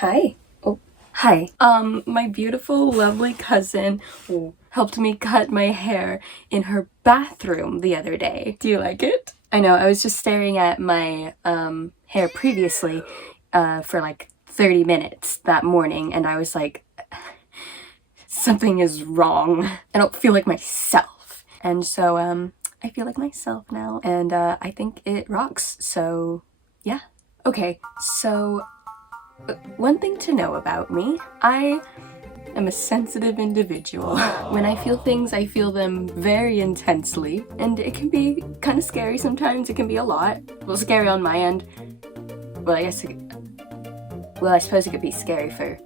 Hi. Oh, hi. My beautiful, lovely cousin helped me cut my hair in her bathroom the other day. Do you like it? I know, I was just staring at my hair previously for like 30 minutes that morning, and I was like, something is wrong. I don't feel like myself. And so, I feel like myself now, and I think it rocks, so yeah. Okay, so one thing to know about me, I am a sensitive individual. When I feel things, I feel them very intensely, and it can be kind of scary sometimes. It can be a lot. Well, scary on my end. Well, I suppose it could be scary for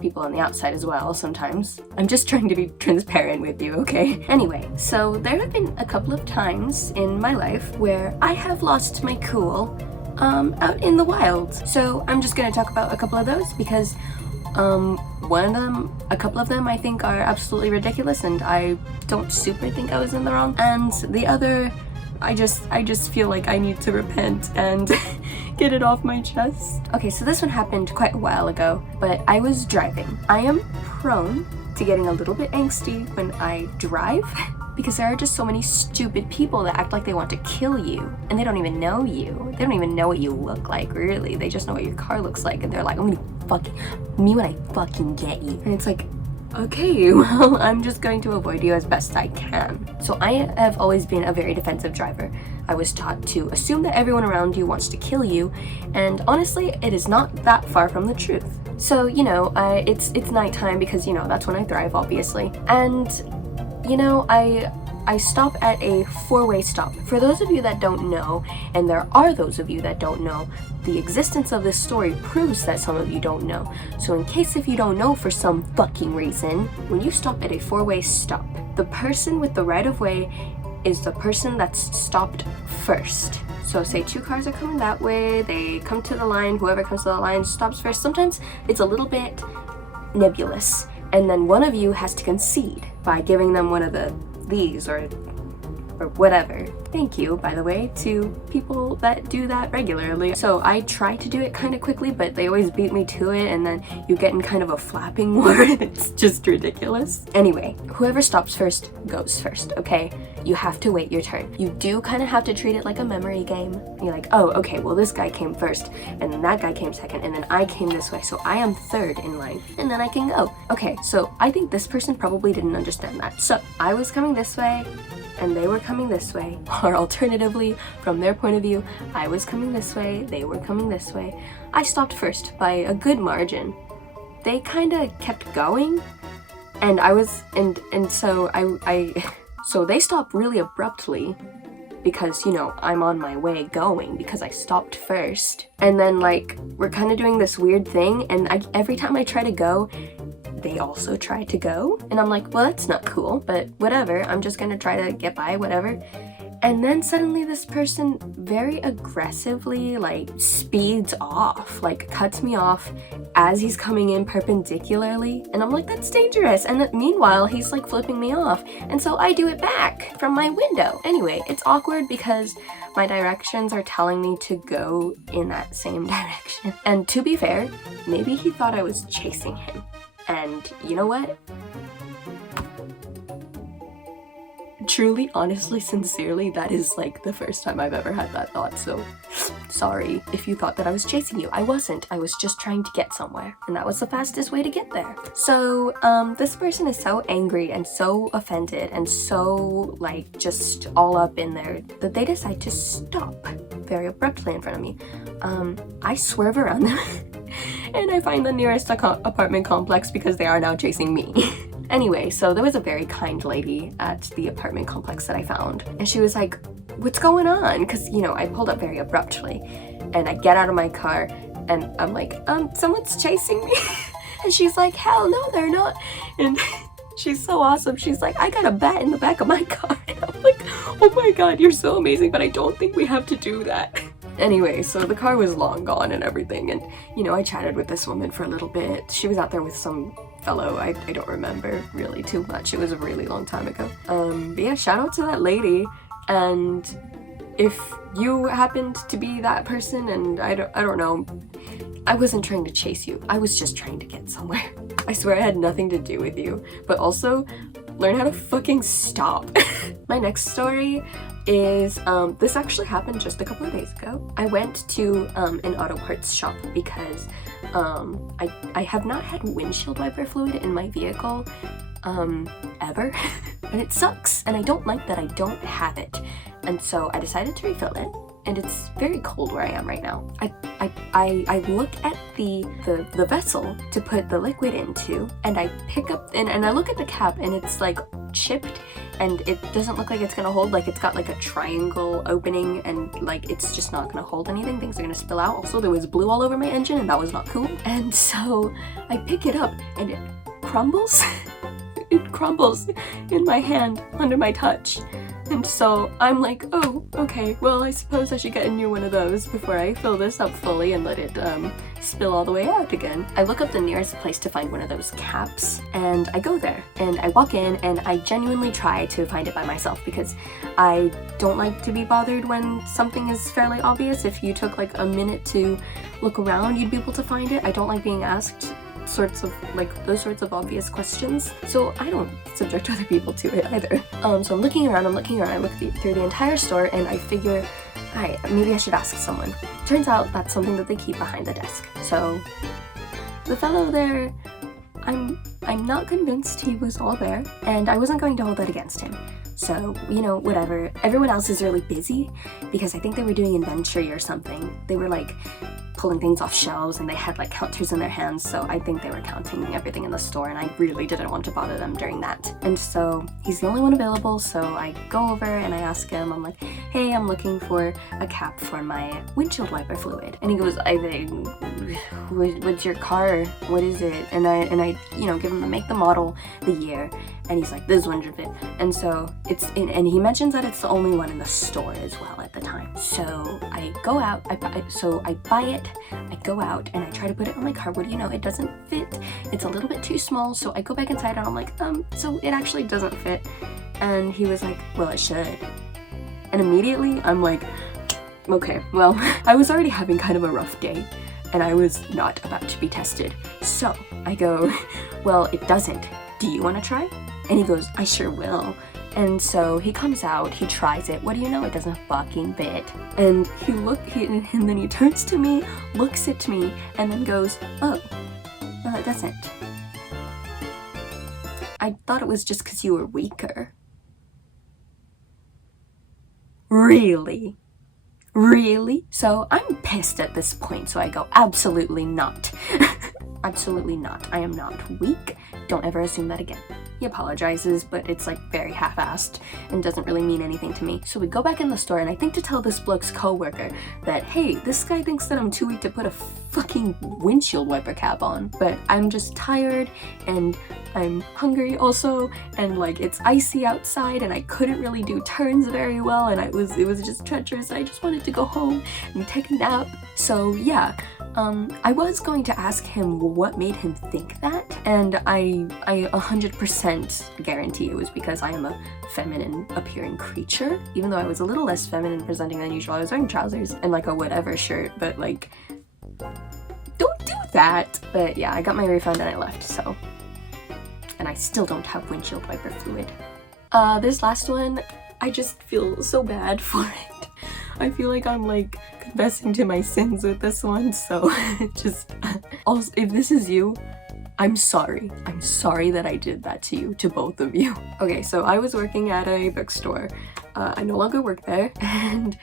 people on the outside as well sometimes. I'm just trying to be transparent with you, okay? Anyway, so there have been a couple of times in my life where I have lost my cool out in the wild. So I'm just gonna talk about a couple of those because a couple of them I think are absolutely ridiculous and I don't super think I was in the wrong. And the other, I just feel like I need to repent and get it off my chest. Okay, so this one happened quite a while ago, but I was driving. I am prone to getting a little bit angsty when I drive because there are just so many stupid people that act like they want to kill you and they don't even know you. They don't even know what you look like, really. They just know what your car looks like and they're like, I'm gonna fucking, me when I fucking get you. And it's like, okay, well, I'm just going to avoid you as best I can. So I have always been a very defensive driver. I was taught to assume that everyone around you wants to kill you, and honestly, it is not that far from the truth. So, you know, it's nighttime because, you know, that's when I thrive, obviously. And, you know, I stop at a four-way stop. For those of you that don't know, and there are those of you that don't know, the existence of this story proves that some of you don't know. So in case if you don't know for some fucking reason, when you stop at a four-way stop, the person with the right-of-way is the person that's stopped first. So say two cars are coming that way, they come to the line, whoever comes to the line stops first. Sometimes it's a little bit nebulous, and then one of you has to concede by giving them one of these or whatever. Thank you, by the way, to people that do that regularly. So I try to do it kind of quickly, but they always beat me to it, and then you get in kind of a flapping war. It's just ridiculous. Anyway, whoever stops first goes first, okay? You have to wait your turn. You do kind of have to treat it like a memory game. You're like, oh, okay, well, this guy came first, and then that guy came second, and then I came this way, so I am third in line, and then I can go. Okay, so I think this person probably didn't understand that. So I was coming this way, and they were coming this way, or alternatively, from their point of view, I was coming this way, they were coming this way. I stopped first by a good margin. They kind of kept going, and so they stopped really abruptly because, you know, I'm on my way going because I stopped first. And then, like, we're kind of doing this weird thing, and every time I try to go, they also try to go. And I'm like, well, that's not cool, but whatever. I'm just gonna try to get by, whatever. And then suddenly this person very aggressively, like, speeds off, like, cuts me off as he's coming in perpendicularly. And I'm like, that's dangerous. And then meanwhile, he's, like, flipping me off. And so I do it back from my window. Anyway, it's awkward because my directions are telling me to go in that same direction. And to be fair, maybe he thought I was chasing him. And you know what? Truly, honestly, sincerely, that is like the first time I've ever had that thought, so sorry if you thought that I was chasing you. I wasn't. I was just trying to get somewhere, and that was the fastest way to get there. So, this person is so angry and so offended and so, like, just all up in there that they decide to stop very abruptly in front of me. I swerve around them and I find the nearest apartment complex because they are now chasing me. Anyway, so there was a very kind lady at the apartment complex that I found, and she was like, what's going on? Because, you know, I pulled up very abruptly, and I get out of my car, and I'm like, someone's chasing me. And she's like, hell no, they're not. And she's so awesome. She's like, I got a bat in the back of my car. And I'm like, oh my god, you're so amazing, but I don't think we have to do that. Anyway, so the car was long gone and everything, and, you know, I chatted with this woman for a little bit. She was out there with some fellow, I don't remember really too much. It was a really long time ago. But yeah, shout out to that lady. And if you happened to be that person, and I don't know, I wasn't trying to chase you. I was just trying to get somewhere. I swear I had nothing to do with you. But also, learn how to fucking stop. My next story is, this actually happened just a couple of days ago. I went to an auto parts shop because I have not had windshield wiper fluid in my vehicle ever. And it sucks, and I don't like that I don't have it. And so I decided to refill it. And it's very cold where I am right now. I look at the vessel to put the liquid into, and I pick up, and I look at the cap, and it's like chipped, and it doesn't look like it's gonna hold. Like, it's got like a triangle opening, and like it's just not gonna hold anything. Things are gonna spill out. Also, there was blue all over my engine, and that was not cool. And so I pick it up, and it crumbles. It crumbles in my hand under my touch. And so I'm like, oh, okay, well, I suppose I should get a new one of those before I fill this up fully and let it spill all the way out again. I look up the nearest place to find one of those caps, and I go there, and I walk in, and I genuinely try to find it by myself because I don't like to be bothered when something is fairly obvious. If you took like a minute to look around, you'd be able to find it. I don't like being asked those sorts of obvious questions, so I don't subject other people to it either. So I'm looking around, I look through the entire store, and I figure, alright, maybe I should ask someone. Turns out that's something that they keep behind the desk. So the fellow there, I'm not convinced he was all there, and I wasn't going to hold that against him. So, you know, whatever. Everyone else is really busy because I think they were doing inventory or something. They were like pulling things off shelves, and they had like counters in their hands, so I think they were counting everything in the store, and I really didn't want to bother them during that. And so he's the only one available, so I go over and I ask him, I'm like, hey, I'm looking for a cap for my windshield wiper fluid. And he goes, what's your car? What is it? And I you know, give him the make, the model, the year, and he's like, this one's it. And so and he mentions that it's the only one in the store as well at the time. So I go out, I buy it, I go out, and I try to put it on my car. What do you know, it doesn't fit. It's a little bit too small, so I go back inside, and I'm like, so it actually doesn't fit. And he was like, well, it should. And immediately, I'm like, okay, well, I was already having kind of a rough day, and I was not about to be tested. So I go, well, it doesn't. Do you want to try? And he goes, I sure will. And so he comes out, he tries it. What do you know? It doesn't fucking fit. And and then he turns to me, looks at me, and then goes, oh, well, it doesn't. I thought it was just because you were weaker. Really? Really? So I'm pissed at this point, so I go, absolutely not. Absolutely not. I am not weak. Don't ever assume that again. He apologizes, but it's like very half-assed and doesn't really mean anything to me. So we go back in the store, and I think to tell this bloke's co-worker that, hey, this guy thinks that I'm too weak to put a fucking windshield wiper cap on. But I'm just tired, and I'm hungry also, and like it's icy outside, and I couldn't really do turns very well, and it was just treacherous. I just wanted to go home and take a nap. So yeah, I was going to ask him what made him think that, and I 100% guarantee it was because I am a feminine appearing creature. Even though I was a little less feminine presenting than usual, I was wearing trousers and like a whatever shirt, but like, don't do that. But yeah, I got my refund and I left, so. And I still don't have windshield wiper fluid. This last one, I just feel so bad for it. I feel like I'm like confessing to my sins with this one, so just, also, if this is you, I'm sorry. I'm sorry that I did that to you, to both of you. Okay, so I was working at a bookstore. I no longer work there, and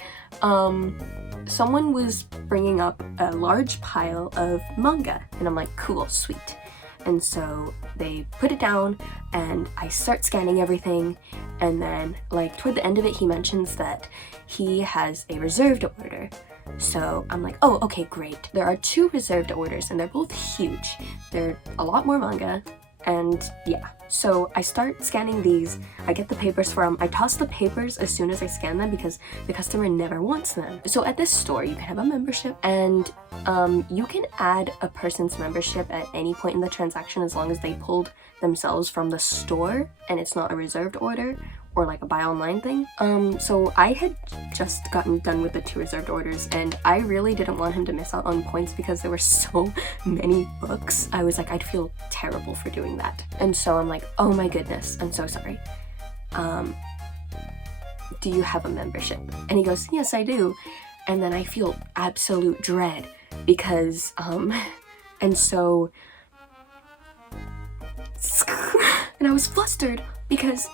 someone was bringing up a large pile of manga, and I'm like, cool, sweet. And so they put it down, and I start scanning everything, and then like toward the end of it, he mentions that he has a reserved order. So I'm like, oh, okay, great. There are 2 reserved orders, and they're both huge. They're a lot more manga, and yeah. So I start scanning these, I get the papers for them, I toss the papers as soon as I scan them because the customer never wants them. So at this store, you can have a membership, and you can add a person's membership at any point in the transaction as long as they pulled themselves from the store and it's not a reserved order, or like a buy online thing. So I had just gotten done with the 2 reserved orders, and I really didn't want him to miss out on points because there were so many books. I was like, I'd feel terrible for doing that. And so I'm like, oh my goodness, I'm so sorry. Do you have a membership? And he goes, yes, I do. And then I feel absolute dread because, and so, and I was flustered because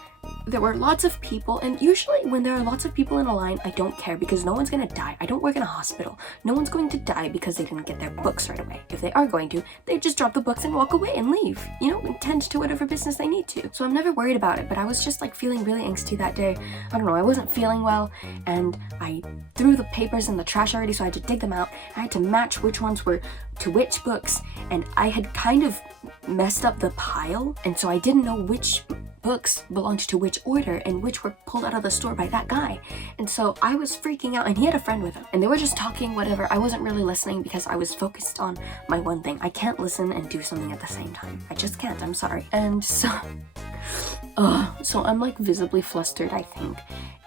there were lots of people, and usually when there are lots of people in a line, I don't care because no one's gonna die. I don't work in a hospital. No one's going to die because they didn't get their books right away. If they are going to, they just drop the books and walk away and leave, you know, and tend to whatever business they need to. So I'm never worried about it, but I was just like feeling really angsty that day. I don't know, I wasn't feeling well, and I threw the papers in the trash already, so I had to dig them out. I had to match which ones were to which books, and I had kind of messed up the pile, and so I didn't know which books belonged to which order and which were pulled out of the store by that guy. And so I was freaking out, and he had a friend with him, and they were just talking whatever. I wasn't really listening because I was focused on my one thing. I can't listen and do something at the same time. I just can't, I'm sorry. And so so I'm like visibly flustered, I think,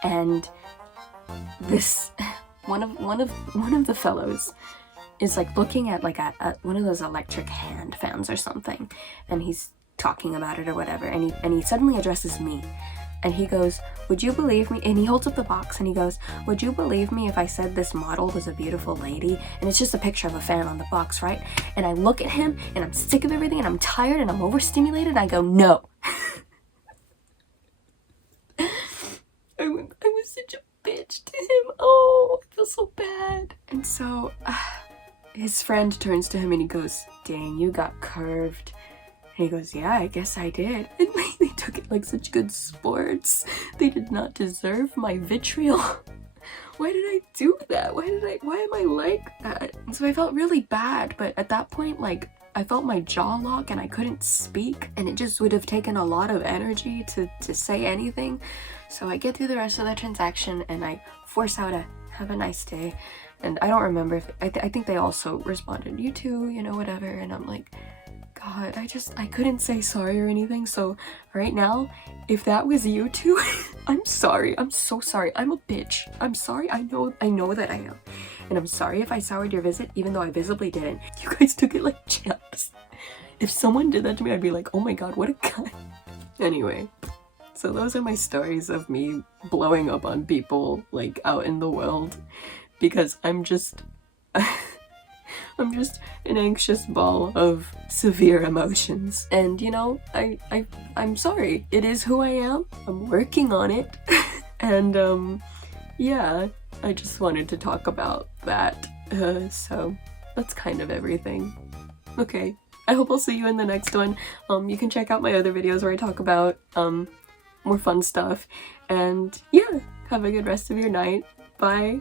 and this one of the fellows is like looking at like a one of those electric hand fans or something, and he's talking about it or whatever, and he suddenly addresses me, and he goes, would you believe me, and he holds up the box and he goes, would you believe me if I said this model was a beautiful lady? And it's just a picture of a fan on the box, right? And I look at him and I'm sick of everything and I'm tired and I'm overstimulated, and I go, no. I was such a bitch to him. Oh, I feel so bad. And so his friend turns to him and he goes, dang, you got curved. And he goes, yeah, I guess I did. And they took it like such good sports. They did not deserve my vitriol. Why did I do that? Why am I like that? And so I felt really bad, but at that point, like, I felt my jaw lock and I couldn't speak, and it just would have taken a lot of energy to say anything. So I get through the rest of the transaction and I force out a have a nice day. And I don't remember if, I think they also responded, you too, you know, whatever. And I'm like, God, I couldn't say sorry or anything. So right now, if that was you two, I'm sorry. I'm so sorry. I'm a bitch. I'm sorry. I know that I am. And I'm sorry if I soured your visit, even though I visibly didn't. You guys took it like champs. If someone did that to me, I'd be like, oh my God, what a guy. Anyway, so those are my stories of me blowing up on people like out in the world, because I'm just an anxious ball of severe emotions. And you know, I'm sorry. It is who I am. I'm working on it. And yeah, I just wanted to talk about that. So that's kind of everything. Okay, I hope I'll see you in the next one. You can check out my other videos where I talk about more fun stuff. And yeah, have a good rest of your night. Bye.